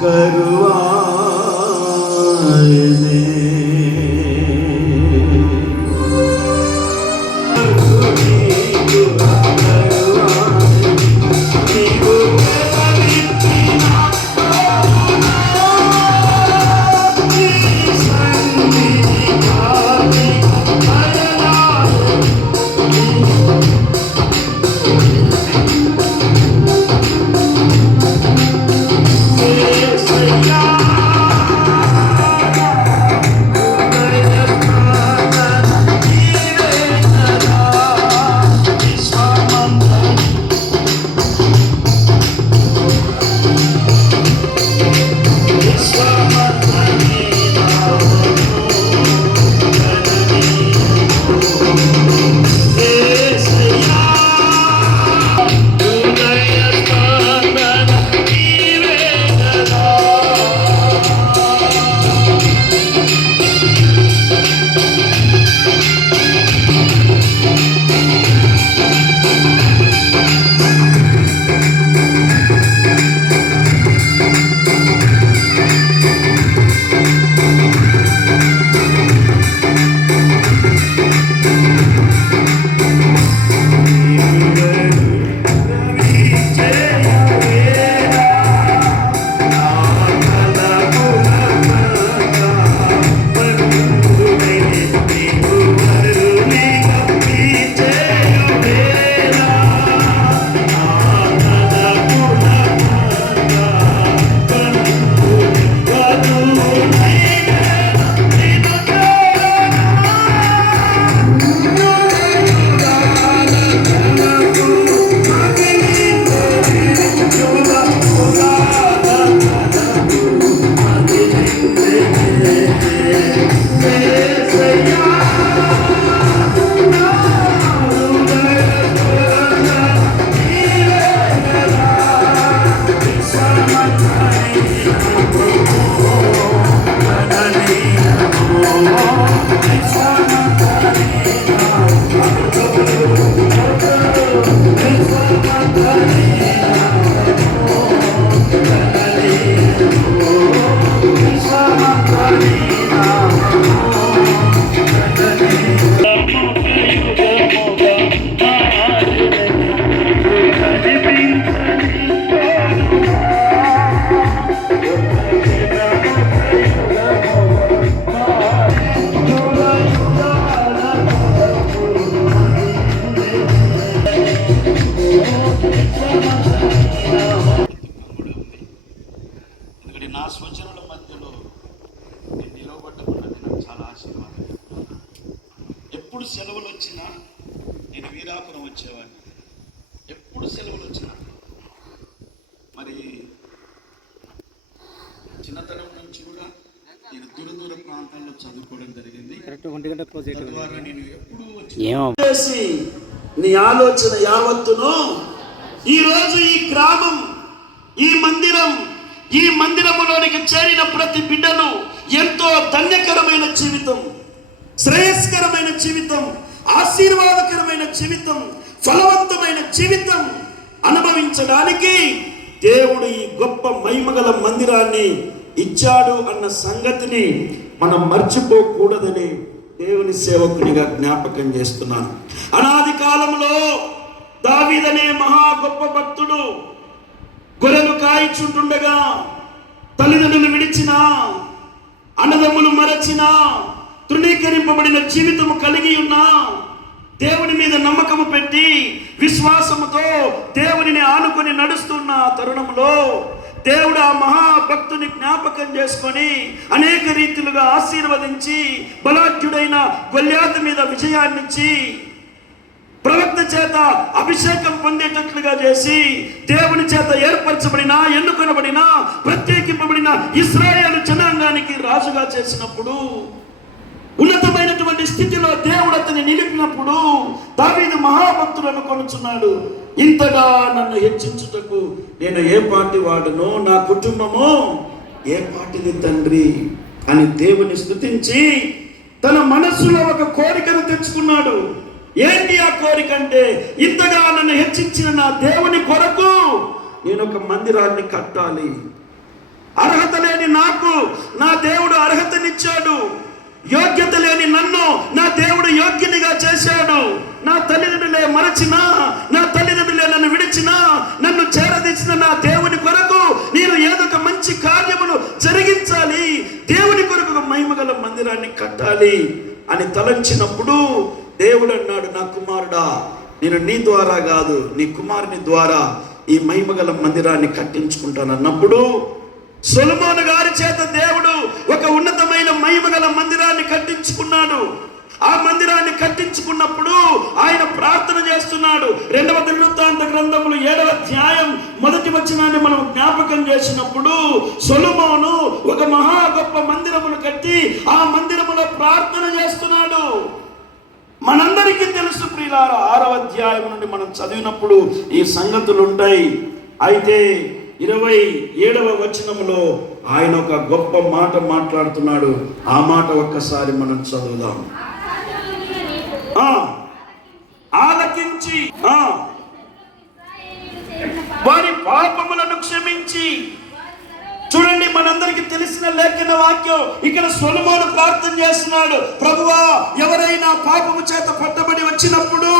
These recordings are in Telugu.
కరువాయనే నా సూచనల మధ్యలో నేను నిలవబడ్డకున్నది నాకు చాలా ఆశీర్వాదం. ఎప్పుడు సెలవులు వచ్చినా నేను వీరాపురం వచ్చేవాడిని. ఎప్పుడు సెలవులు వచ్చినా మరి చిన్నతనం నుంచి కూడా నేను దూర ప్రాంతాల్లో చదువుకోవడం జరిగింది. తద్వారా నేను ఎప్పుడు వచ్చి నీ ఆలోచన యావత్తును ఈరోజు ఈ గ్రామం, ఈ మందిరములోనికి చేరిన ప్రతి బిడ్డను ఎంతో ధన్యకరమైన జీవితం, శ్రేయస్కరమైన జీవితం, ఆశీర్వాదకరమైన జీవితం, ఫలవంతమైన జీవితం అనుభవించడానికి దేవుడు ఈ గొప్ప మహిమగల మందిరాన్ని ఇచ్చాడు అన్న సంగతిని మనం మర్చిపోకూడదని దేవుని సేవకునిగా జ్ఞాపకం చేస్తున్నాను. అనాది కాలంలో దావీదనే మహా గొప్ప భక్తుడు గొర్రెలు కాయిచుంటుండగా తల్లిదండ్రులు విడిచిన, అన్నదమ్ములు మరచిన, తృణీకరింపబడిన జీవితము కలిగి ఉన్న, దేవుని మీద నమ్మకము పెట్టి విశ్వాసముతో దేవునిని ఆనుకొని నడుస్తున్న తరుణంలో దేవుడు ఆ మహాభక్తుని జ్ఞాపకం చేసుకొని అనేక రీతిలుగా ఆశీర్వదించి బలాఢ్యుడైన గొల్యాతు మీద విజయాన్నిచ్చి ప్రవక్త చేత అభిషేకం పొందేటట్లుగా చేసి దేవుని చేత ఏర్పరచబడిన, ఎన్నుకొనబడిన, ప్రత్యేకింపబడిన ఇశ్రాయేలు జనాంగానికి రాజుగా చేసినప్పుడు, ఉన్నతమైనటువంటి స్థితిలో దేవుడు అతన్ని నిలిపినప్పుడు దావీదు మహాభక్తులను కొనుచున్నాడు. ఇంతగా నన్ను హెచ్చించుటకు నేను ఏ పాటి వాడునో, నా కుటుంబము ఏ పాటిది తండ్రి అని దేవుని స్తుతించి తన మనస్సులో ఒక కోరికను తెచ్చుకున్నాడు. ఏంటి ఆ కోరిక అంటే, ఇంతగా నన్ను హెచ్చించిన నా దేవుని కొరకు నేను ఒక మందిరాన్ని కట్టాలి. నా దేవుడు అర్హతనిచ్చాడు. యోగ్యత లేని నన్ను నా దేవుడు యోగ్యునిగా చేశాడు. నా తల్లిదండ్రులే మరచినా, నా తల్లిదండ్రులే నన్ను విడిచినా, నన్ను చేరదీసిన నా దేవుని కొరకు నేను ఏదో ఒక మంచి కార్యమును జరిగించాలి, దేవుని కొరకు ఒక మహిమగల మందిరాన్ని కట్టాలి అని తలంచినప్పుడు దేవుడు అన్నాడు, నా కుమారుడా, నేను నీ ద్వారా కాదు, నీ కుమారుని ద్వారా ఈ మహిమగల మందిరాన్ని కట్టించుకుంటాను అన్నప్పుడు సొలొమోను గారి చేత దేవుడు ఒక ఉన్నతమైన మహిమగల మందిరాన్ని కట్టించుకున్నాడు. ఆ మందిరాన్ని కట్టించుకున్నప్పుడు ఆయన ప్రార్థన చేస్తున్నాడు. 2వ దినవృత్తాంత గ్రంథములు 7వ అధ్యాయం 1వ వచనాన్ని మనం జ్ఞాపకం చేసినప్పుడు సొలొమోను ఒక మహా గొప్ప మందిరమును కట్టి ఆ మందిరములో ప్రార్థన చేస్తున్నాడు. మనందరికీ తెలుసు ప్రియులారా, 6వ అధ్యాయం నుండి మనం చదివినప్పుడు ఈ సంగతులు ఉంటాయి. అయితే 27వ వచనములో ఆయన ఒక గొప్ప మాట మాట్లాడుతున్నాడు. ఆ మాట ఒక్కసారి మనం చదువుదాం. ఆలకించి వారి పాపములను క్షమించి. చూడండి, మనందరికి తెలిసిన లేఖన వాక్యం. ఇక్కడ సొలొమోను ప్రార్థన చేస్తున్నాడు, ప్రభువా, ఎవరైనా పాపము చేత పట్టబడి వచ్చినప్పుడు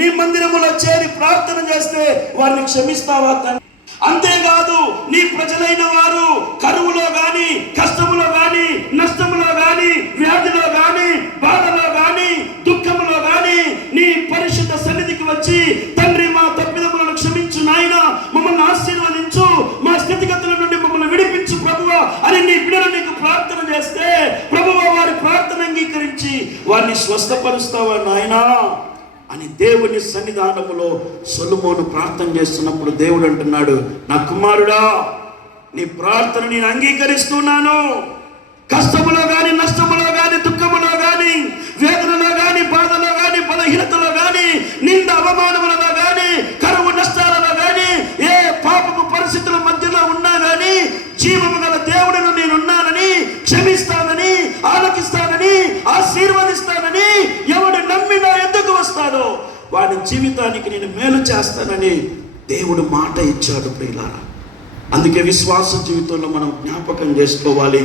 నీ మందిరములో చేరి ప్రార్థన చేస్తే వారిని క్షమిస్తావా తండ్రి? అంతేకాదు, నీ ప్రజలైన వారు కరువులో గాని, కష్టములో గాని, నష్టములో గాని, వ్యాధిలో గాని, బాధలో గాని, దుఃఖములో గాని నీ పరిశుద్ధ సన్నిధికి వచ్చి, తండ్రి మా తప్పిదములను క్షమించు నాయన, మమ్మల్ని ఆశీర్వదించు, మా స్థితిగతుల నుండి మమ్మల్ని విడిపించు ప్రభువా అని నీ బిడ్డలు నీకు ప్రార్థన చేస్తే ప్రభువా వారి ప్రార్థన అంగీకరించి వారిని స్వస్థపరుస్తావా నాయనా అని దేవుని సన్నిధానములో సొలొమోను ప్రార్థన చేస్తున్నప్పుడు దేవుడు అంటున్నాడు, నా కుమారుడా, నీ ప్రార్థన నేను అంగీకరిస్తున్నాను. కష్టములో గాని, నష్టములో గాని, దుఃఖములో గాని, వేదనలో గాని, బాధలో గాని, బలహీనతలో గాని, నింద అవమానములలో గాని, కరువు నష్టాలలో గాని, ఏ పాపపు పరిస్థితుల మధ్యలో ఉన్నా గాని జీవము గల దేవుడను నేనున్నానని, క్షమిస్తానని, ఆలకిస్తానని, ఆశీర్వదిస్తానని, ఎవడు నమ్మి నా ఎద్దకు వస్తాడో వాడి జీవితానికి నేను మేలు చేస్తానని దేవుడు మాట ఇచ్చాడు ప్రియులారా. అందుకే విశ్వాస జీవితంలో మనం జ్ఞాపకం చేసుకోవాలి,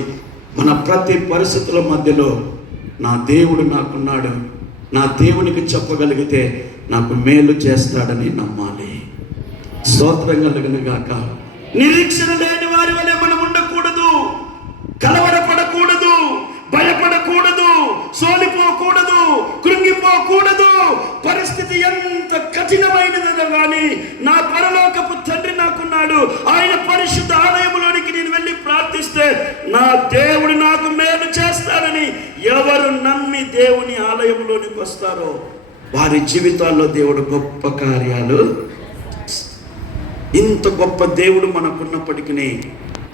మన ప్రతి పరిస్థితుల మధ్యలో నా దేవుడు నాకున్నాడు, నా దేవునికి చెప్పగలిగితే నాకు మేలు చేస్తాడని నమ్మాలి. స్తోత్రం కలుగును గాక. నిరీక్షణ లేని వారి వలె మనం ఉండకూడదు, కలవరపడకూడదు, భయపడకూడదు, సోలిపోకూడదు, కృంగిపోకూడదు. పరిస్థితి ఎంత కఠినమైనదో కానీ నా పరలోకపు తండ్రి నాకున్నాడు, ఆయన పరిశుద్ధ ఆలయంలోనికి నేను వెళ్ళి ప్రార్థిస్తే నా దేవుడు నాకు మేలు చేస్తాడని ఎవరు నమ్మి దేవుని ఆలయంలోనికి వస్తారో వారి జీవితాల్లో దేవుడు గొప్ప కార్యాలు. ఇంత గొప్ప దేవుడు మనకున్నప్పటికీ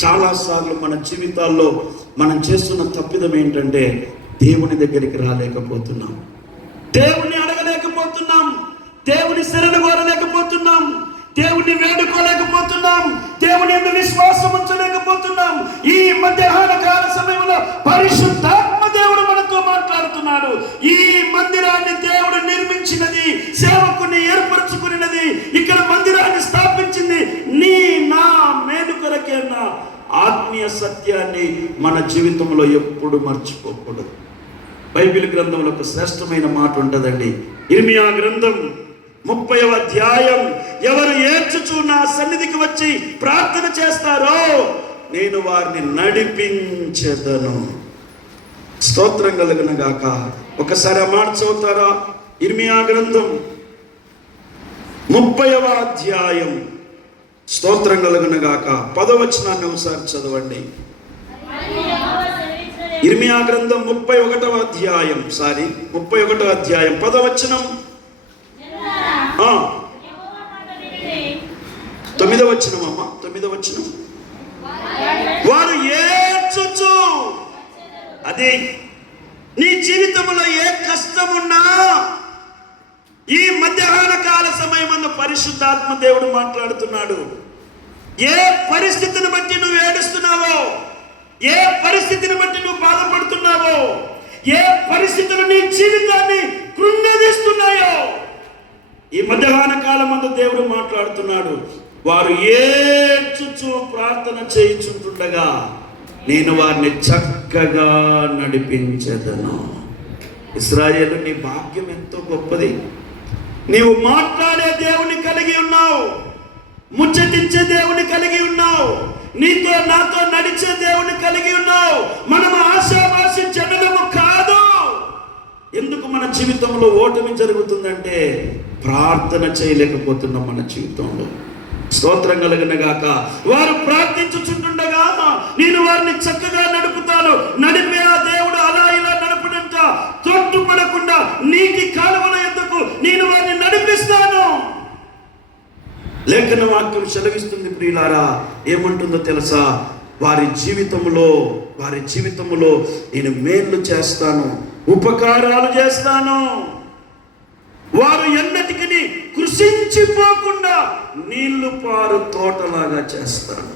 చాలాసార్లు మన జీవితాల్లో మనం చేస్తున్న తప్పిదం ఏంటంటే దేవుని దగ్గరికి రాలేకపోతున్నాం, దేవుణ్ణి అడగలేకపోతున్నాం, దేవుని శరణు కోరలేకపోతున్నాం, దేవుణ్ణి వేడుకోలేకపోతున్నాం, దేవుని యందు విశ్వాసం ఉంచలేకపోతున్నాం. ఈ మధ్యాహ్న కాల సమయంలో పరిశుద్ధాత్మ దేవుడు మనతో మాట్లాడుతున్నాడు. ఈ మందిరాన్ని దేవుడు నిర్మించినది, సేవకుని ఏర్పరచుకున్నది, ఇక్కడ మందిరాన్ని స్థాపించింది నీ నా మేలు కొరకేనా. ఆత్మీయ సత్యాన్ని మన జీవితంలో ఎప్పుడు మర్చిపోకూడదు. బైబిల్ గ్రంథంలో ఒక శ్రేష్టమైన మాట ఉంటుందండి. ఇర్మియా గ్రంథం 30వ అధ్యాయం, ఎవరు ఏడ్చుచు నా సన్నిధికి వచ్చి ప్రార్థన చేస్తారో నేను వారిని నడిపించెదను. స్తోత్రం కలుగును గాక. ఒకసారి ఆ మాట చదువుతారా? ఇర్మియా గ్రంథం 30వ అధ్యాయం, స్తోత్రం కలుగును గాక. 10వ వచనాన్ని ఒకసారి చదవండి. ఇర్మియా గ్రంథం 31వ అధ్యాయం 10వ వచనం. 9వ వచనం అమ్మ, 9వ వచనం. వారు ఏడ్చుచు, అది నీ జీవితంలో ఏ కష్టమున్నా ఈ మధ్యాహ్న కాల సమయమన్న పరిశుద్ధాత్మ దేవుడు మాట్లాడుతున్నాడు. ఏ పరిస్థితిని బట్టి నువ్వు ఏడుస్తున్నావో, ఏ పరిస్థితిని బట్టి నువ్వు బాధపడుతున్నావో, ఏ పరిస్థితులు నీ జీవితాన్ని కృంగదీస్తున్నాయో ఈ మధ్యాహ్న కాలం అందు దేవుడు మాట్లాడుతున్నాడు. వారు ఏడ్చుచు ప్రార్థన చేయుచుంటుండగా నేను వారిని చక్కగా నడిపించదను. ఇశ్రాయేలు, నీ భాగ్యం ఎంతో గొప్పది. నీవు మాట్లాడే దేవుని కలిగి ఉన్నావు, ముచ్చటించే దేవుని కలిగి ఉన్నావు, నీతో నాతో నడిచే దేవుని కలిగి ఉన్నావు. మనము ఆశావాసి జనులము కాదు. ఎందుకు మన జీవితంలో ఓటమి జరుగుతుందంటే ప్రార్థన చేయలేకపోతున్నాం మన జీవితంలో. స్తోత్రం కలుగును గాక. వారు ప్రార్థించుచుండగా నేను వారిని చక్కగా నడుపుతాను. నడిపే ఆ దేవుడు అలా ఇలా నడుపునంట, తొట్టుపడకుండా నీటి కాలువల ఎందుకు నేను వారిని నడిపిస్తాను. లేఖన వాక్యం సెలవిస్తుంది ప్రియులారా, ఏమంటుందో తెలుసా? వారి జీవితంలో నేను మేలు చేస్తాను, ఉపకారాలు చేస్తాను. వారు ఎన్నటికి కృషించిపోకుండా నీళ్లు పారు తోటలాగా చేస్తాను.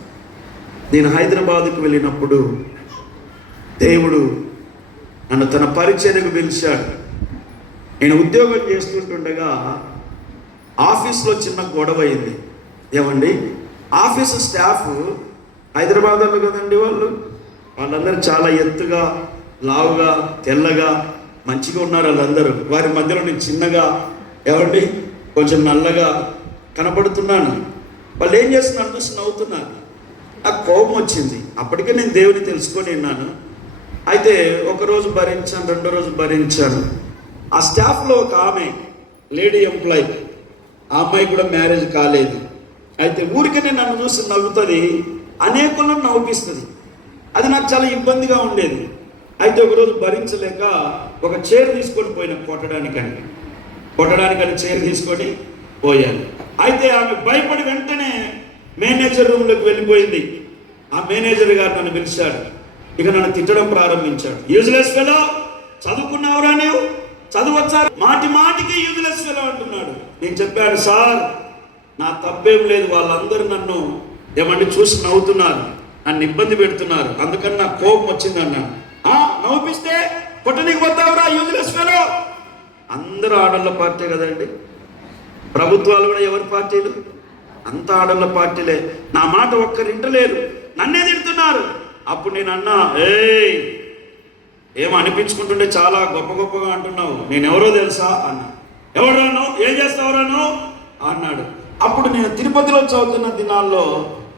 నేను హైదరాబాద్కు వెళ్ళినప్పుడు దేవుడు నన్ను తన పరిచర్యకు పిలిచాడు. నేను ఉద్యోగం చేస్తుంటుండగా ఆఫీస్లో చిన్న గొడవ అయింది. ఏమండి, ఆఫీసు స్టాఫ్ హైదరాబాద్లో కదండి, వాళ్ళందరూ చాలా ఎత్తుగా, లావుగా, తెల్లగా, మంచిగా ఉన్నారు వాళ్ళందరూ. వారి మధ్యలో నేను చిన్నగా, ఏమండి, కొంచెం నల్లగా కనపడుతున్నాను. వాళ్ళు ఏం చేస్తున్నారు చూసి నవ్వుతున్నారు. నాకు కోపం వచ్చింది. అప్పటికే నేను దేవుని తెలుసుకొని ఉన్నాను. అయితే ఒకరోజు భరించాను, రెండో రోజు భరించాను. ఆ స్టాఫ్లో ఒక ఆమె లేడీ ఎంప్లాయీ, ఆ అమ్మాయి కూడా మ్యారేజ్ కాలేదు. అయితే ఊరికనే నన్ను చూసి నవ్వుతుంది, అనేకులను నవ్విస్తుంది. అది నాకు చాలా ఇబ్బందిగా ఉండేది. అయితే ఒకరోజు భరించలేక ఒక చైర్ తీసుకొని పోయినా కొట్టడానికని చైర్ తీసుకొని పోయాను. అయితే ఆమె భయపడి వెంటనే మేనేజర్ రూమ్లోకి వెళ్ళిపోయింది. ఆ మేనేజర్ గారు నన్ను పిలిచాడు. ఇక నన్ను తిట్టడం ప్రారంభించాడు. యూజ్లెస్ ఫెలో, చదువుకున్నావురా నీవు, చదువచ్చా, మాటికి యూజ్లెస్ ఫెలో అంటున్నాడు. నేను చెప్పాను, సార్ నా తప్పేం లేదు, వాళ్ళందరూ నన్ను ఏమంటే చూసి నవ్వుతున్నారు, నన్ను ఇబ్బంది పెడుతున్నారు, అందుకని నాకు కోపం వచ్చింది అన్నాను. నవ్విస్తే కొట్టనికి పోతావురా యూజ్లెస్ ఫెలో. అందరూ ఆడళ్ళ పార్టీ కదండి, ప్రభుత్వాలు కూడా ఎవరి పార్టీలు? అంత ఆడళ్ళ పార్టీలే. నా మాట ఒక్కరింటలేరు, నన్నే తిడుతున్నారు. అప్పుడు నేను అన్నా, ఏమో అనిపించుకుంటుంటే చాలా గొప్పగా అంటున్నావు, నేను ఎవరో తెలుసా అన్నా. ఎవరాను, ఏం చేస్తావురాను అన్నాడు. అప్పుడు నేను తిరుపతిలో చదువుతున్న దినాల్లో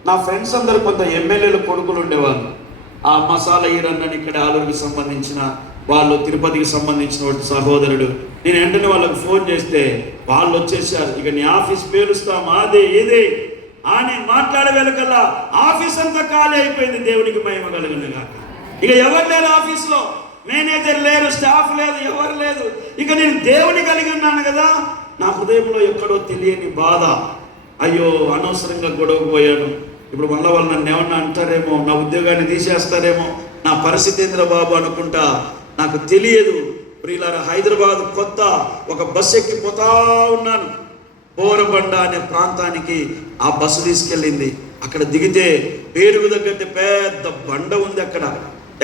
నా ఫ్రెండ్స్ అందరు కొంత ఎమ్మెల్యేలు కొడుకులు ఉండేవాళ్ళు. ఆ మసాలా ఈరన్నని ఇక్కడ ఆలూరుకి సంబంధించిన వాళ్ళు, తిరుపతికి సంబంధించిన సహోదరుడు. నేను వెంటనే వాళ్ళకి ఫోన్ చేస్తే వాళ్ళు వచ్చేసారు. ఇక నీ ఆఫీస్ పేరుస్తాం, అదే ఇదే అని మాట్లాడగలగల్లా ఆఫీస్ అంతా ఖాళీ అయిపోయింది. దేవునికి మహిమ కలుగును గాక. ఇక ఎవరు లేరు ఆఫీస్లో, మేనేజర్ లేరు, స్టాఫ్ లేదు, ఎవరు లేదు. ఇక నేను దేవుని కలిగి ఉన్నాను కదా. నా హృదయంలో ఎక్కడో తెలియని బాధ. అయ్యో, అనవసరంగా గొడవకు పోయాను. ఇప్పుడు మళ్ళీ వాళ్ళు నన్ను ఏమన్నా అంటారేమో, నా ఉద్యోగాన్ని తీసేస్తారేమో, నా పరిస్థితి ఏంద్ర బాబు అనుకుంటా. నాకు తెలియదు ప్రియులారా, హైదరాబాద్ కొత్త ఒక బస్సు ఎక్కిపోతా ఉన్నాను. బోరబండ అనే ప్రాంతానికి ఆ బస్సు తీసుకెళ్ళింది. అక్కడ దిగితే పేరుకు తగ్గట్టు పెద్ద బండ ఉంది. అక్కడ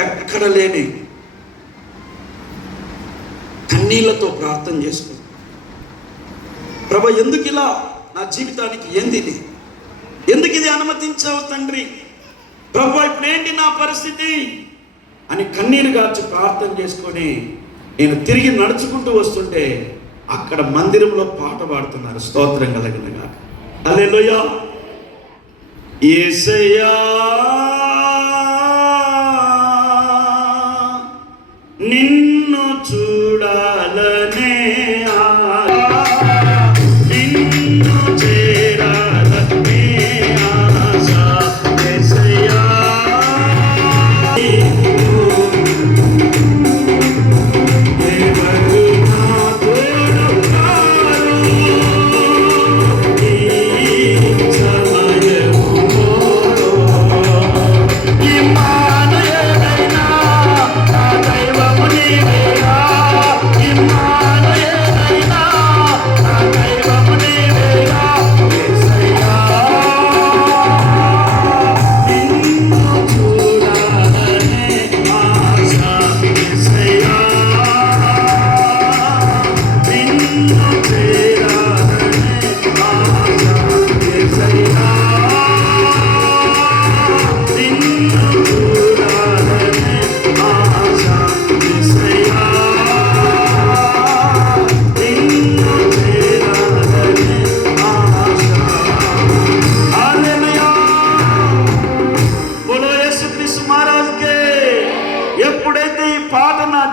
ఎక్కడ లేని కన్నీళ్లతో ప్రార్థన చేసుకుంది. ప్రభు, ఎందుకు ఇలా నా జీవితానికి ఏంది ఇది? ఎందుకు ఇది అనుమతించావు తండ్రి? ప్రభు, ఇప్పుడేంటి నా పరిస్థితి అని కన్నీరు గార్చి ప్రార్థన చేసుకొని నేను తిరిగి నడుచుకుంటూ వస్తుంటే అక్కడ మందిరంలో పాట పాడుతున్నారు. స్తోత్రం కలుగును గాక. హల్లెలూయా. యేసయ్యా నిన్ను చూడాలనే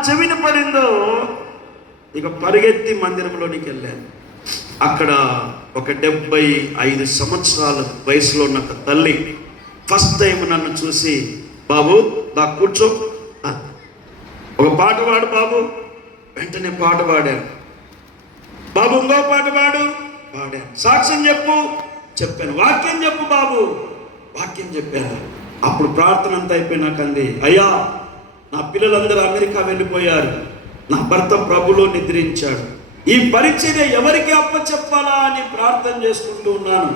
చెవిన పడిందో ఇక పరిగెత్తి మందిరంలోనికి వెళ్ళాను. అక్కడ ఒక 75 సంవత్సరాల వయసులో ఉన్న ఒక తల్లి ఫస్ట్ టైం నన్ను చూసి, బాబు దా కూర్చో, ఒక పాట పాడు బాబు. వెంటనే పాట పాడాను. బాబు ఇంకో పాట పాడు, పాడాను. సాక్ష్యం చెప్పాను. వాక్యం చెప్పు బాబు, వాక్యం చెప్పాను. అప్పుడు ప్రార్థన అంతా అయిపోయినాక అంది, అయ్యా నా పిల్లలందరూ అమెరికా వెళ్ళిపోయారు, నా భర్త ప్రభులో నిద్రించాడు, ఈ పరిచర్య ఎవరికి అప్పచెప్పాలా అని ప్రార్థన చేసుకుంటూ ఉన్నాను.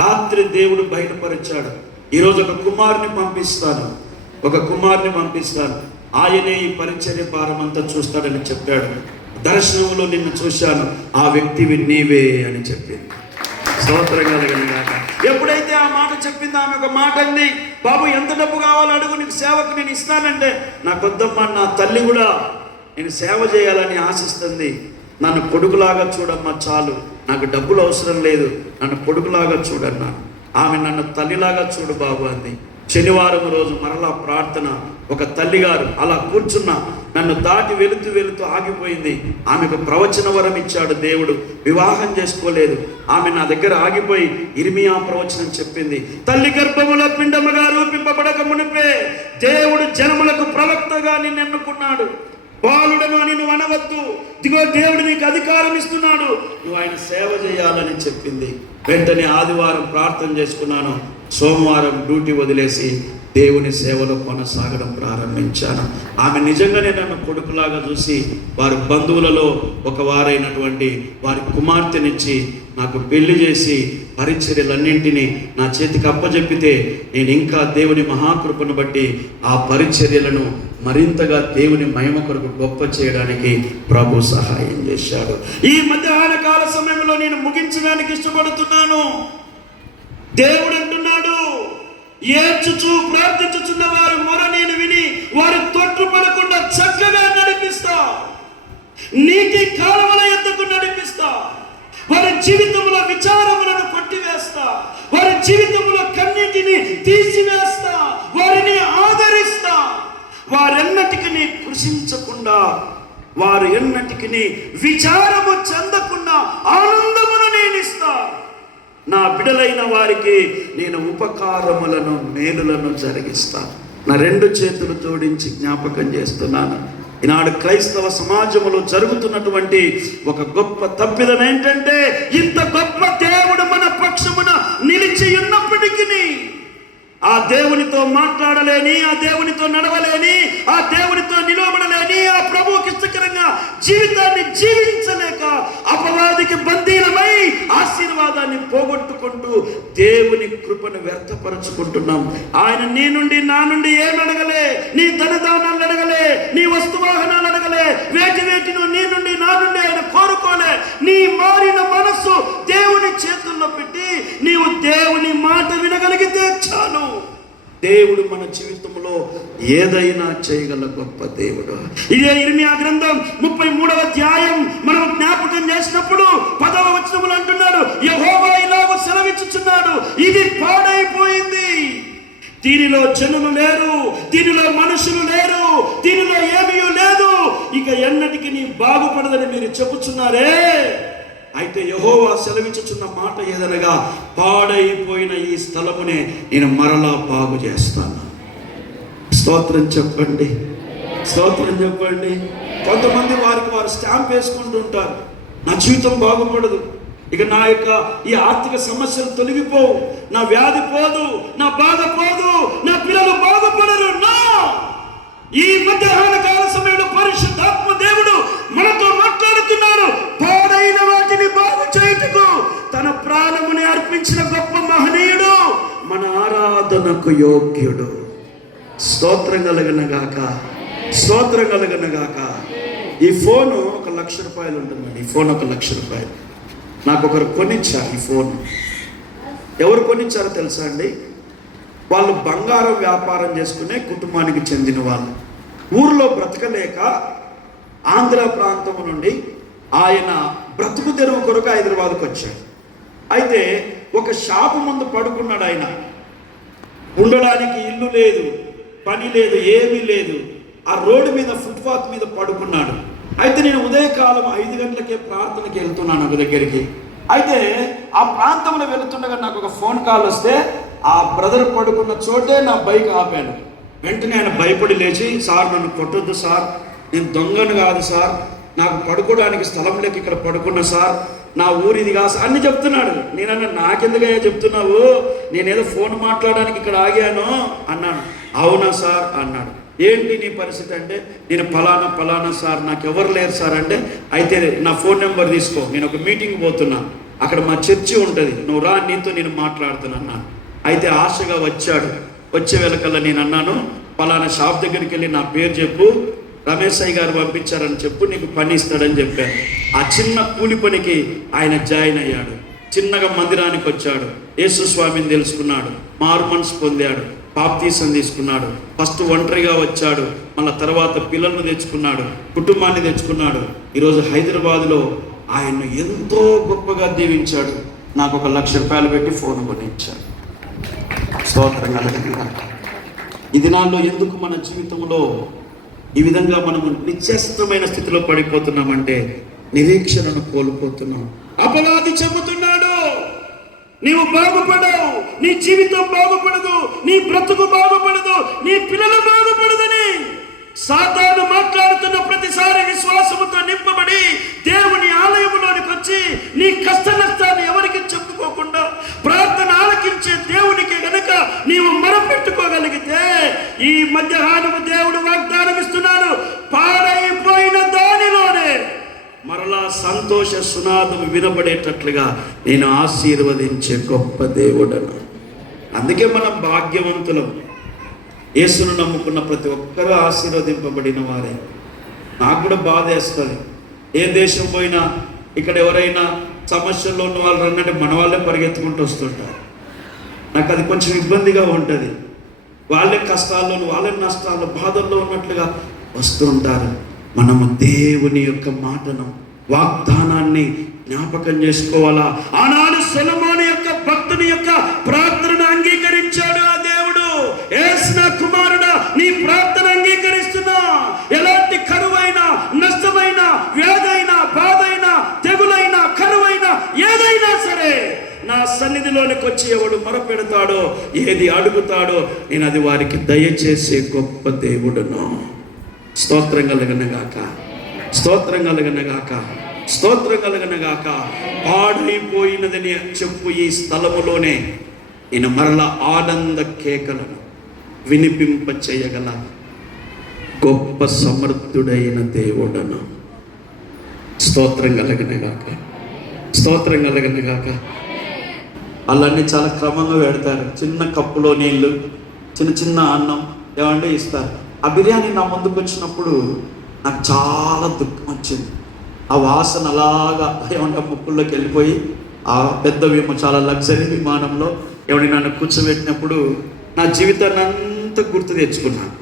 రాత్రి దేవుడు బయటపరిచాడు, ఈరోజు ఒక కుమారుని పంపిస్తాను, ఆయనే ఈ పరిచర్య భారం అంతా చూస్తాడని చెప్పాడు. దర్శనంలో నిన్ను చూశాను, ఆ వ్యక్తివి నీవే అని చెప్పింది. స్తోత్రం కలుగును గాక. ఎప్పుడైతే ఆ మాట చెప్పిందో ఆమె ఒక మాట అంది, బాబు ఎంత డబ్బు కావాలో అడుగు, నీకు సేవకు నేను ఇస్తానంటే, నాకొద్దమ్మా, నా తల్లి కూడా నేను సేవ చేయాలని ఆశిస్తుంది, నన్ను కొడుకులాగా చూడమ్మా చాలు, నాకు డబ్బులు అవసరం లేదు, నన్ను కొడుకులాగా చూడన్నా. ఆమె నన్ను తల్లిలాగా చూడు బాబు అంది. శనివారం రోజు మరలా ప్రార్థన. ఒక తల్లిగారు అలా కూర్చున్న నన్ను దాటి వెళుతూ ఆగిపోయింది. ఆమెకు ప్రవచన వరం ఇచ్చాడు దేవుడు, వివాహం చేసుకోలేదు. ఆమె నా దగ్గర ఆగిపోయి ఇర్మియా ప్రవచనం చెప్పింది. తల్లి గర్భములో పిండముగా రూపింపబడక మునిపే దేవుడు జనములకు ప్రవక్తగా నిన్ను ఎన్నుకున్నాడు. బాలుడను అని నువ్వు అనవద్దు, ఇదిగో దేవుడు నీకు అధికారం ఇస్తున్నాడు, నువ్వు ఆయన సేవ చేయాలని చెప్పింది. వెంటనే ఆదివారం ప్రార్థన చేసుకున్నాను. సోమవారం డ్యూటీ వదిలేసి దేవుని సేవలో కొనసాగడం ప్రారంభించాను. ఆమె నిజంగానే నన్ను కొడుకులాగా చూసి వారి బంధువులలో ఒక వారైనటువంటి వారి కుమార్తెనిచ్చి నాకు పెళ్లి చేసి పరిచర్యలన్నింటినీ నా చేతికి అప్పచెప్పితే నేను ఇంకా దేవుని మహాకృపను బట్టి ఆ పరిచర్యలను మరింతగా దేవుని మహిమ కొరకు గొప్ప చేయడానికి ప్రభు సహాయం చేశాడు. ఈ మధ్యాహ్న కాల సమయంలో నేను ముగించడానికి ఇష్టపడుతున్నాను. దేవుడు అంటున్నాడు, ఏడ్చుచు ప్రార్థించుచున్న వారి మొర నేను విని వారు తొట్టుపడకుండా చక్కగా నడిపిస్తా, నీటి కాలువల యొద్దకు నడిపిస్తా, వారి జీవితంలో విచారములను కొట్టివేస్తా, వారి జీవితంలో కన్నీటిని తీసివేస్తా, వారిని ఆదరిస్తా, వారెన్నటికి కృషించకుండా, వారు ఎన్నటికి విచారము చెందకుండా ఆనందమును నేను ఇస్తా. నా బిడలైన వారికి నేను ఉపకారములను మేలులను జరిగిస్తాను. నా 2 చేతులు జోడించి జ్ఞాపకం చేస్తున్నాను. ఈనాడు క్రైస్తవ సమాజంలో జరుగుతున్నటువంటి ఒక గొప్ప తప్పిదం ఏంటంటే, ఇంత గొప్ప దేవుడు మన పక్షమున నిలిచి ఉన్నప్పటికీ ఆ దేవునితో మాట్లాడలేని, ఆ దేవునితో నడవలేని, ఆ దేవునితో నిలవబడలేని, ఆ ప్రభువుకి ఇష్టకరంగా జీవితాన్ని జీవించలేక అపవాదికి బందీలమై ఆశీర్వాదాన్ని పోగొట్టుకుంటూ దేవుని కృపను వ్యర్థపరచుకుంటున్నాం. ఆయన నీ నుండి నా నుండి ఏమి అడగలే, నీ ధనదానాలు అడగలే, నీ వస్తువాహనాలు అడగలే, వేటిను నీ నుండి నా నుండి ఆయన కోరుకోలే. నీ మారిన మనస్సు దేవుని చేతుల్లో పెట్టి నీవు దేవుని మాట వినగలిగితే చాలు. దేవుడు మన జీవితంలో ఏదైనా చేయగల గొప్ప దేవుడు. ఇదే ఇర్మియా గ్రంథం 33వ అధ్యాయం మనం జ్ఞాపకం చేసినప్పుడు 10వ వచనములో అంటున్నాడు, యెహోవా ఇలాగ సెలవిచ్చుచున్నాడు, ఇది పాడైపోయింది, దీనిలో జనులు లేరు, దీనిలో మనుషులు లేరు, దీనిలో ఏమీ లేదు, ఇక ఎన్నటికి నీ బాగుపడదని మీరు చెప్పుచున్నారే. అయితే యెహోవా సెలవిచ్చుచున్న మాట ఏదనగా, పాడైపోయిన ఈ స్థలమునే నేను మరలా బాగు చేస్తాను. స్తోత్రం చెప్పండి, స్తోత్రం చెప్పండి. కొంతమంది వారికి వారు స్టాంప్ వేసుకుంటూ ఉంటారు, నా జీవితం బాగుపడదు, ఇక నా యొక్క ఈ ఆర్థిక సమస్యలు తొలగిపోవు, నా వ్యాధి పోదు, నా బాధ పోదు, నా పిల్లలు బాగుపడరు. ఈ మధ్యాహ్న కాల సమయంలో పరిశుద్ధాత్మ దేవుడు మనతో మాట్లాడుతున్నారు. పాడైన వాటిని బాగు చేయుటకు తన ప్రాణముని అర్పించిన గొప్ప మహనీయుడు, మన ఆరాధనకు యోగ్యుడు. స్తోత్రం కలుగునగాక, స్తోత్రం కలుగునగాక. ఈ ఫోను 1 లక్ష రూపాయలు ఉంటుందండి. ఈ ఫోన్ 1 లక్ష రూపాయలు. నాకు ఒకరు కొనిచ్చారు ఈ ఫోన్. ఎవరు కొనిచ్చారో తెలుసా అండి? వాళ్ళు బంగారం వ్యాపారం చేసుకునే కుటుంబానికి చెందిన వాళ్ళు. ఊరిలో బ్రతకలేక ఆంధ్ర ప్రాంతం నుండి ఆయన బ్రతుకు తెరువు కొరకు హైదరాబాద్కు వచ్చాడు. అయితే ఒక షాపు ముందు పడుకున్నాడు. ఆయన ఉండడానికి ఇల్లు లేదు, పని లేదు, ఏమీ లేదు. ఆ రోడ్డు మీద ఫుట్పాత్ మీద పడుకున్నాడు. అయితే నేను ఉదయకాలం 5 గంటలకే ప్రార్థనకి వెళ్తున్నాను ఒక దగ్గరికి. అయితే ఆ ప్రాంతంలో వెళుతుండగా నాకు ఒక ఫోన్ కాల్ వస్తే ఆ బ్రదర్ పడుకున్న చోటే నా బైక్ ఆపాను. వెంటనే ఆయన భయపడి లేచి, సార్ నన్ను కొట్టొద్దు సార్, నేను దొంగను కాదు సార్, నాకు పడుకోవడానికి స్థలం లేక ఇక్కడ పడుకున్నా సార్, నా ఊరిది కాదు సార్ అన్ని చెప్తున్నాడు. నేనన్నా నాకెందుకయ్యా చెప్తున్నావు, నేనేదో ఫోన్ మాట్లాడడానికి ఇక్కడ ఆగాను అన్నాను. అవునా సార్ అన్నాడు. ఏంటి నీ పరిస్థితి అంటే, నేను ఫలానా సార్, నాకు ఎవరు లేరు సార్ అంటే, అయితే నా ఫోన్ నెంబర్ తీసుకో, నేను ఒక మీటింగ్ పోతున్నా, అక్కడ మా చర్చి ఉంటుంది, నువ్వు రా, నీతో నేను మాట్లాడుతున్నా. అయితే ఆశగా వచ్చాడు. వచ్చే వేళకల్లా నేను అన్నాను, ఫలానా షాప్ దగ్గరికి వెళ్ళి నా పేరు చెప్పు, రమేష్ అయ్య గారు పంపించారని చెప్పు, నీకు పని ఇస్తాడని చెప్పాను. ఆ చిన్న కూలి పనికి ఆయన జాయిన్ అయ్యాడు. చిన్నగా మందిరానికి వచ్చాడు, యేసు స్వామిని తెలుసుకున్నాడు, మారు మనసు పొందాడు, బాప్తీసం తీసుకున్నాడు. ఫస్ట్ ఒంటరిగా వచ్చాడు, మళ్ళీ తర్వాత పిల్లలను తెచ్చుకున్నాడు, కుటుంబాన్ని తెచ్చుకున్నాడు. ఈరోజు హైదరాబాద్లో ఆయన్ను ఎంతో గొప్పగా దీవించాడు. నాకు 1 లక్ష రూపాయలు పెట్టి ఫోన్ కొనిచ్చాడు. స్తోత్రం కలుగుతుంది. ఈ దినాల్లో ఎందుకు మన జీవితంలో ఈ విధంగా మనము నిశ్చస్తమైన స్థితిలో పడిపోతున్నామంటే నిరీక్షణను కోల్పోతున్నాం. అపవాది చెబుతున్నాడు, నీవు బాగుపడవు, నీ జీవితం బాగుపడదు, నీ బ్రతుకు బాగుపడదు, నీ పిల్లలు బాగుపడదని సాతాను మాట్లాడుతున్న ప్రతిసారి విశ్వాసముతో నింపబడి దేవుని ఆలయంలోనికి వచ్చి నీ కష్ట నష్టాన్ని ఎవరికి చెప్పుకోకుండా ప్రార్థన ఆలకించే దేవునికి గనుక నీవు మొరపెట్టుకోగలిగితే ఈ మధ్యాహ్నము దేవుడు వాగ్దానం ఇస్తున్నాడు, పాడైపోయిన దానిలోనే మరలా సంతోష సునాదం వినబడేటట్లుగా నేను ఆశీర్వదించే గొప్ప దేవుడను. అందుకే మనం భాగ్యవంతులం. యేసును నమ్ముకున్న ప్రతి ఒక్కరూ ఆశీర్వదింపబడిన వారే. నాకు కూడా బాధ వేస్తుంది. ఏ దేశం పోయినా ఇక్కడ ఎవరైనా సమస్యల్లో ఉన్న వాళ్ళు రన్నంటే మన వాళ్ళే పరిగెత్తుకుంటూ వస్తుంటారు. నాకు అది కొంచెం ఇబ్బందిగా ఉంటుంది. వాళ్ళే కష్టాల్లో, వాళ్ళే నష్టాల్లో, బాధల్లో ఉన్నట్లుగా వస్తుంటారు. మనము దేవుని యొక్క మాటను, వాగ్దానాన్ని జ్ఞాపకం చేసుకోవాలా. ఆనాడు సొలొమోను యొక్క భక్తుని యొక్క ప్రార్థనను అంగీకరించాడు ఆ దేవుడు. యేసు నా కుమారుడా, నీ ప్రార్థన అంగీకరిస్తున్నా. ఎలాంటి కరువైనా, నష్టమైన, వ్యాధైనా, బాధైనా, తెగులైనా, కరువైనా, ఏదైనా సరే నా సన్నిధిలోనికి వచ్చి ఎవడు మొరపెడతాడో, ఏది అడుగుతాడో నేను అది వారికి దయచేసే గొప్ప దేవుడును. స్తోత్రం కలుగనగాక, స్తోత్రం కలుగనగాక, స్తోత్రం కలుగనగాక. పాడైపోయినదని చెప్పు ఈ స్థలములోనే నేను మరలా ఆనంద కేకలను వినిపింప చేయగల గొప్ప సమర్థుడైన దేవుడను. స్తోత్రం కలుగనగాక, స్తోత్రం కలుగనగాక. వాళ్ళన్నీ చాలా క్రమంగా పెడతారు. చిన్న కప్పులో నీళ్ళు, చిన్న అన్నం ఏమంటే ఇస్తారు. ఆ బిర్యానీ నా ముందుకు వచ్చినప్పుడు నాకు చాలా దుఃఖం వచ్చింది. ఆ వాసన అలాగా ఏమంటే ముక్కుల్లోకి వెళ్ళిపోయి, ఆ పెద్ద చాలా లగ్జరీ విమానంలో ఎవరి నన్ను కూర్చోబెట్టినప్పుడు నా జీవితాన్ని అంతా గుర్తు తెచ్చుకున్నాను.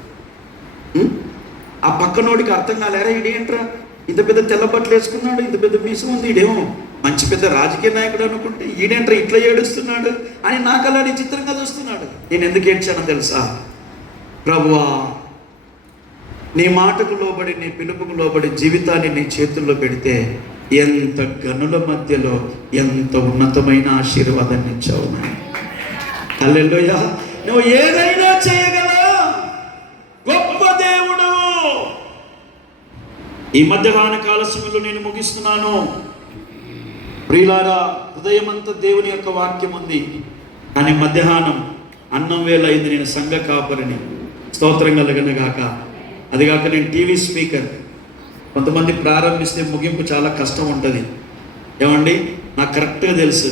ఆ పక్కనోడికి అర్థం కాలేరా, ఇదేంట్రా ఇంత పెద్ద తెల్ల బట్టలు వేసుకున్నాడు, ఇంత పెద్ద మీసం ఉంది, ఈడేమో మంచి పెద్ద రాజకీయ నాయకుడు అనుకుంటే ఈడేంట్రా ఇట్లా ఏడుస్తున్నాడు అని నాకు అలాంటి చిత్రంగా చూస్తున్నాడు. నేను ఎందుకు ఏడ్చానో తెలుసా? ప్రభువా, నీ మాటకు లోబడి, నీ పిలుపుకు లోబడి జీవితాన్ని నీ చేతుల్లో పెడితే ఎంత గనుల మధ్యలో ఎంత ఉన్నతమైన ఆశీర్వాదాన్ని ఇచ్చావు. హల్లెలూయా. నువ్వు ఏదైనా చేయగల గొప్ప దేవుడవు. ఈ మధ్యాహ్న కాల సమయంలో నేను ముగిస్తున్నాను. ప్రియులారా, హృదయమంతా దేవుని యొక్క వాక్యం ఉంది. కానీ మధ్యాహ్నం అన్నం వేళ అయింది. నేను సంఘ కాపరిని. స్తోత్రం కలుగనగాక. అదిగాక నేను టీవీ స్పీకర్. కొంతమంది ప్రారంభిస్తే ముగింపు చాలా కష్టం ఉంటుంది. ఏమండి, నాకు కరెక్ట్గా తెలుసు.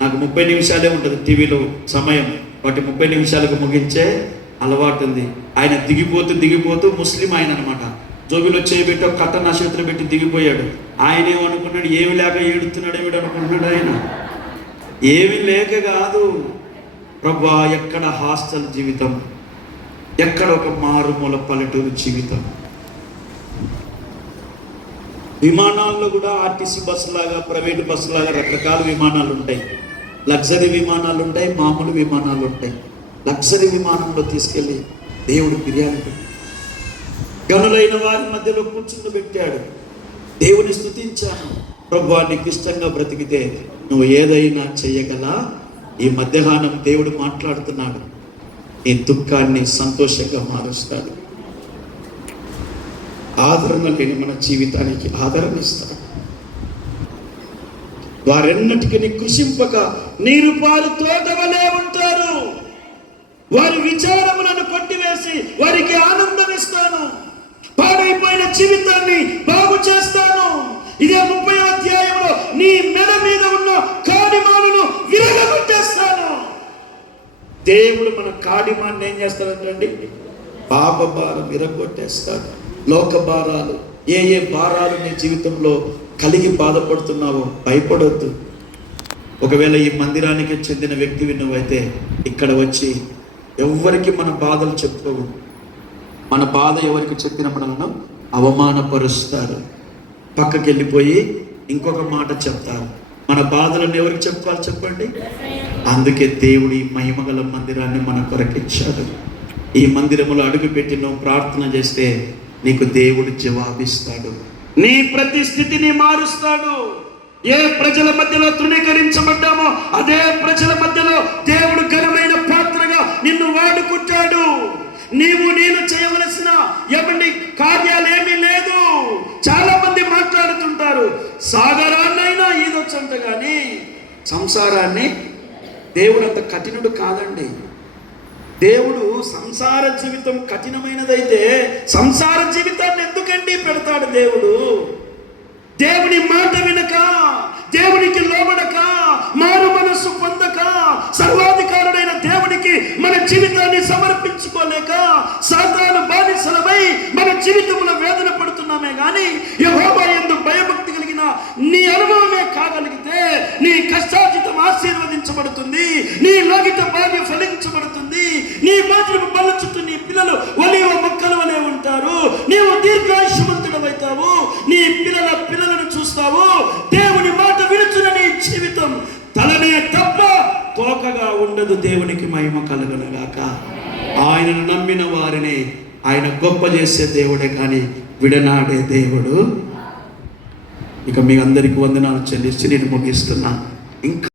నాకు 30 నిమిషాలే ఉంటుంది టీవీలో సమయం. వాటి 30 నిమిషాలకు ముగించే అలవాటు ఉంది. ఆయన దిగిపోతూ ముస్లిం ఆయన అనమాట. జోబిలో చేయబెట్టి ఒక కట్ట నా చేతులు పెట్టి దిగిపోయాడు. ఆయన ఏమనుకున్నాడు, ఏమి లేక ఏడుతున్నాడు ఏమిటి అనుకుంటున్నాడు. ఆయన ఏమి లేక కాదు. ప్రభా, ఎక్కడ హాస్టల్ జీవితం, ఎక్కడ ఒక మారుమూల పల్లెటూరు జీవితం. విమానాల్లో కూడా ఆర్టీసీ బస్సు లాగా, ప్రైవేటు బస్సు లాగా రకరకాల విమానాలు ఉంటాయి. లగ్జరీ విమానాలు ఉంటాయి, మామూలు విమానాలు ఉంటాయి. లగ్జరీ విమానంలో తీసుకెళ్ళి దేవుడు బిర్యానీ పెట్టి గనులైన వారి మధ్యలో కూర్చుండబెట్టాడు. దేవుని స్తుతించాను. ప్రభువా, నీకు ఇష్టంగా బ్రతికితే నువ్వు ఏదైనా చెయ్యగల. ఈ మధ్యాహ్నం దేవుడు మాట్లాడుతున్నాడు. నీ దుఃఖాన్ని సంతోషంగా మారుస్తాడు. ఆదరణ లేని మన జీవితానికి ఆదరణ ఇస్తాడు. వారెన్నటికీ కృషింపక నీరు పారు తోట వలె ఉంటారు. వారి విచారములను కొట్టివేసి వారికి ఆనందం ఇస్తాను. పాడైపోయిన జీవితాన్ని బాగు చేస్తాను. ఇదే 30వ అధ్యాయంలో నీ మెడ మీద ఉన్న కాడిమాలను విరగగొట్టేస్తాను. దేవుడు మన కాడిమాన్ని ఏం చేస్తాడంటండి? పాప భారం విరగొట్టేస్తాడు. లోక భారాలు, ఏ భారాలు నీ జీవితంలో కలిగి బాధపడుతున్నావో భయపడొద్దు. ఒకవేళ ఈ మందిరానికి చెందిన వ్యక్తివి నువ్వైతే ఇక్కడ వచ్చి ఎవరికి మన బాధలు చెప్పుకోవు. మన బాధ ఎవరికి చెప్పిన మనల్ని అవమానపరుస్తారు. పక్కకి వెళ్ళిపోయి ఇంకొక మాట చెప్తారు. మన బాధలను ఎవరికి చెప్పుకోవాలి చెప్పండి? అందుకే దేవుడు ఈ మహిమగల మందిరాన్ని మన కొరకిచ్చాడు. ఈ మందిరములో అడుగుపెట్టి నువ్వు ప్రార్థన చేస్తే నీకు దేవుడు జవాబిస్తాడు. నీ ప్రతి స్థితిని మారుస్తాడు. ఏ ప్రజల మధ్యలో తృణీకరించబడ్డామో అదే ప్రజల మధ్యలో దేవుడు ఘనమైన పాత్రగా నిన్ను వాడుకుంటాడు. నేను చేయవలసిన ఎవరి కార్యాలేమీ లేదు. చాలా మంది మాట్లాడుతుంటారు, సాగరాన్నైనా ఈదొచ్చంట కానీ సంసారాన్ని. దేవుడు అంత కఠినుడు కాదండి. దేవుడు సంసార జీవితం కఠినమైనదైతే సంసార జీవితాన్ని ఎందుకండి పెడతాడు దేవుడు? దేవుని మాట వినక, దేవునికి లోబడక, మారు మనస్సు పొందక, సర్వాధికారుడైన దేవునికి మన జీవితాన్ని సమర్పించుకోలేక సాతాను బానిసలమై మన జీవితంలో వేదన పడుతున్నామే కానీ యెహోవా యందు భయభక్తి కలిగిన నీ అనుభవమే కాగలిగితే నీ కష్టార్జితం ఆశీర్వదించబడుతుంది. నీ లోగిత భాగ్యం ఫలించబడుతుంది. నీ బాధ్యత బల్ల చుట్టూ నీ పిల్లలు ఒలీవ మొక్కల వలె ఉంటారు. నీవు దీర్ఘాయుష్మంతుడవైతావు. నీ పిల్లలను చూస్తావు. దేవుని మాట వినుచున్న నీ జీవితం తలనే తప్ప తోకగా ఉండదు. దేవునికి మహిమ కలుగునుగాక. ఆయనను నమ్మిన వారిని ఆయన గొప్ప చేసే దేవుడే కానీ విడనాడే దేవుడు. ఇక మీ అందరికీ వందనాలు చెల్లించి నేను ముగిస్తున్నా. ఇంకా